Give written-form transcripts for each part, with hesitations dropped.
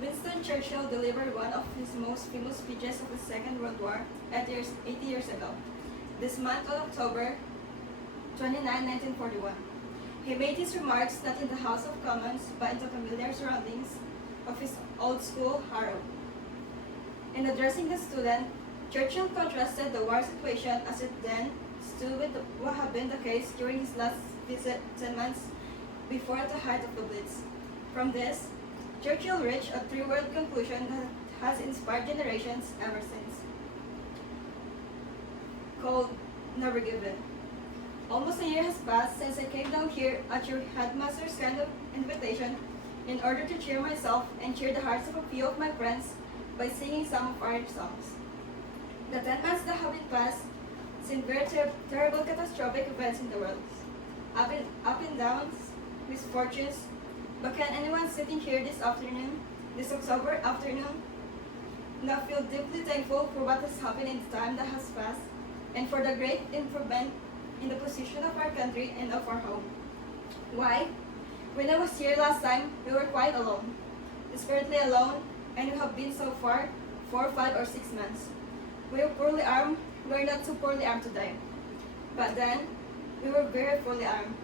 Winston Churchill delivered one of his most famous speeches of the Second World War 80 years ago, this month on October 29, 1941. He made his remarks not in the House of Commons, but in the familiar surroundings of his old school, Harrow. In addressing the student, Churchill contrasted the war situation as it then stood with what had been the case during his last visit 10 months before the height of the Blitz. From this, Churchill reached a three-word conclusion that has inspired generations ever since, called Never Give In. Almost a year has passed since I came down here at your headmaster's kind of invitation in order to cheer myself and cheer the hearts of a few of my friends by singing some of our songs. The 10 months that have been passed seen very terrible catastrophic events in the world, up and downs, misfortunes, but can anyone sitting here this October afternoon, not feel deeply thankful for what has happened in the time that has passed and for the great improvement in the position of our country and of our home? Why? When I was here last time, we were quite alone, desperately alone, and we have been so far 4, 5, or 6 months. We were poorly armed. We are not so poorly armed today, but then we were very poorly armed.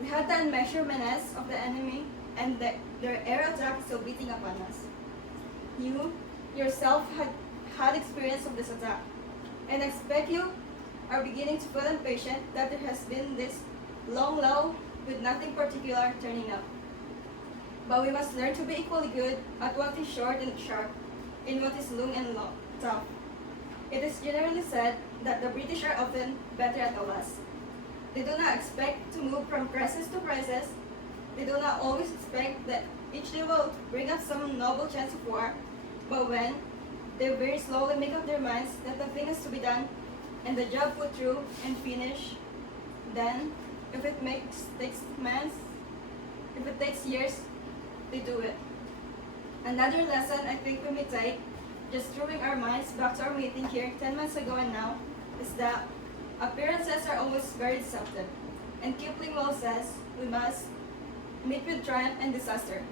We had the unmeasured menace of the enemy, and their air attack is still beating upon us. You yourself had experience of this attack, and I expect you are beginning to feel impatient that there has been this long lull with nothing particular turning up. But we must learn to be equally good at what is short and sharp, in what is long and tough. It is generally said that the British are often better at the last. They do not expect to move from crisis to crisis. They do not always expect that each day will bring up some noble chance of war, but when they very slowly make up their minds that the thing has to be done and the job put through and finished, then if it takes months, if it takes years, they do it. Another lesson I think we may take, just throwing our minds back to our meeting here 10 months ago and now, is that appearances are always very deceptive. And Kipling well says, we must meet with triumph and disaster,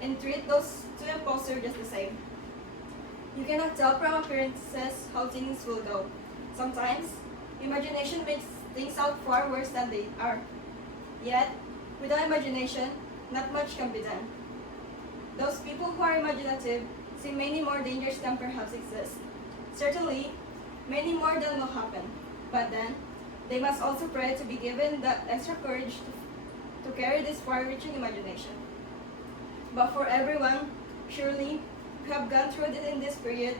and treat those two imposters just the same. You cannot tell from appearances how things will go. Sometimes, imagination makes things out far worse than they are. Yet, without imagination, not much can be done. Those people who are imaginative see many more dangers than perhaps exist. Certainly, many more than will happen. But then, they must also pray to be given that extra courage to carry this far-reaching imagination. But for everyone, surely, who have gone through it in this period,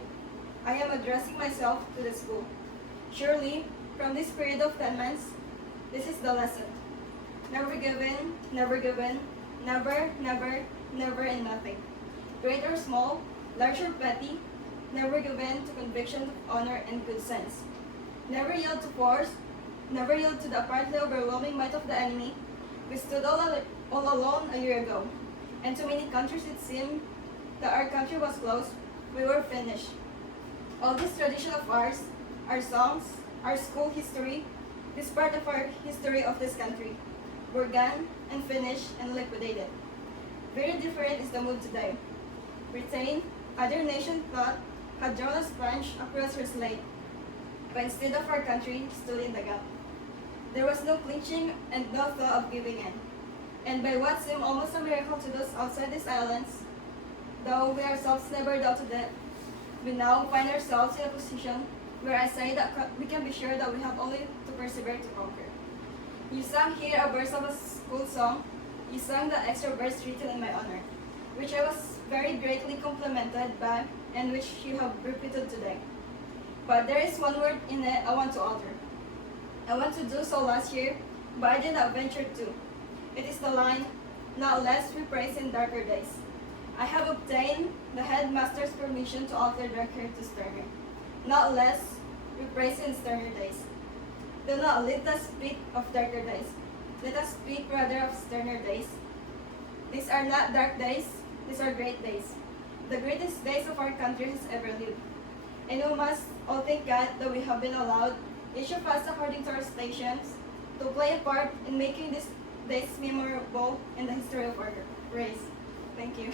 I am addressing myself to the school. Surely, from this period of 10 months, this is the lesson. Never give in, never give in, never, never, never and nothing. Great or small, large or petty, never give in to conviction of honor and good sense. Never yield to force, never yield to the apparently overwhelming might of the enemy. We stood all alone a year ago, and to many countries it seemed that our country was closed. We were finished. All this tradition of ours, our songs, our school history, this part of our history of this country, were gone and finished and liquidated. Very different is the mood today. Britain, other nations thought, had drawn a sponge across her slate, but instead of our country stood in the gap. There was no clinching and no thought of giving in. And by what seemed almost a miracle to those outside these islands, though we ourselves never doubted it, we now find ourselves in a position where I say that we can be sure that we have only to persevere to conquer. You sang here a verse of a school song. You sang the extra verse written in my honor, which I was very greatly complimented by and which you have repeated today. But there is one word in it I want to alter. I want to do so last year, but I did not venture to. It is the line, not lest we praise in darker days. I have obtained the headmaster's permission to alter darker to sterner. Not less we praise in sterner days. Do not let us speak of darker days. Let us speak rather of sterner days. These are not dark days, these are great days. The greatest days of our country has ever lived. And we must all thank God that we have been allowed, each of us according to our stations, to play a part in making these days memorable in the history of our race. Thank you.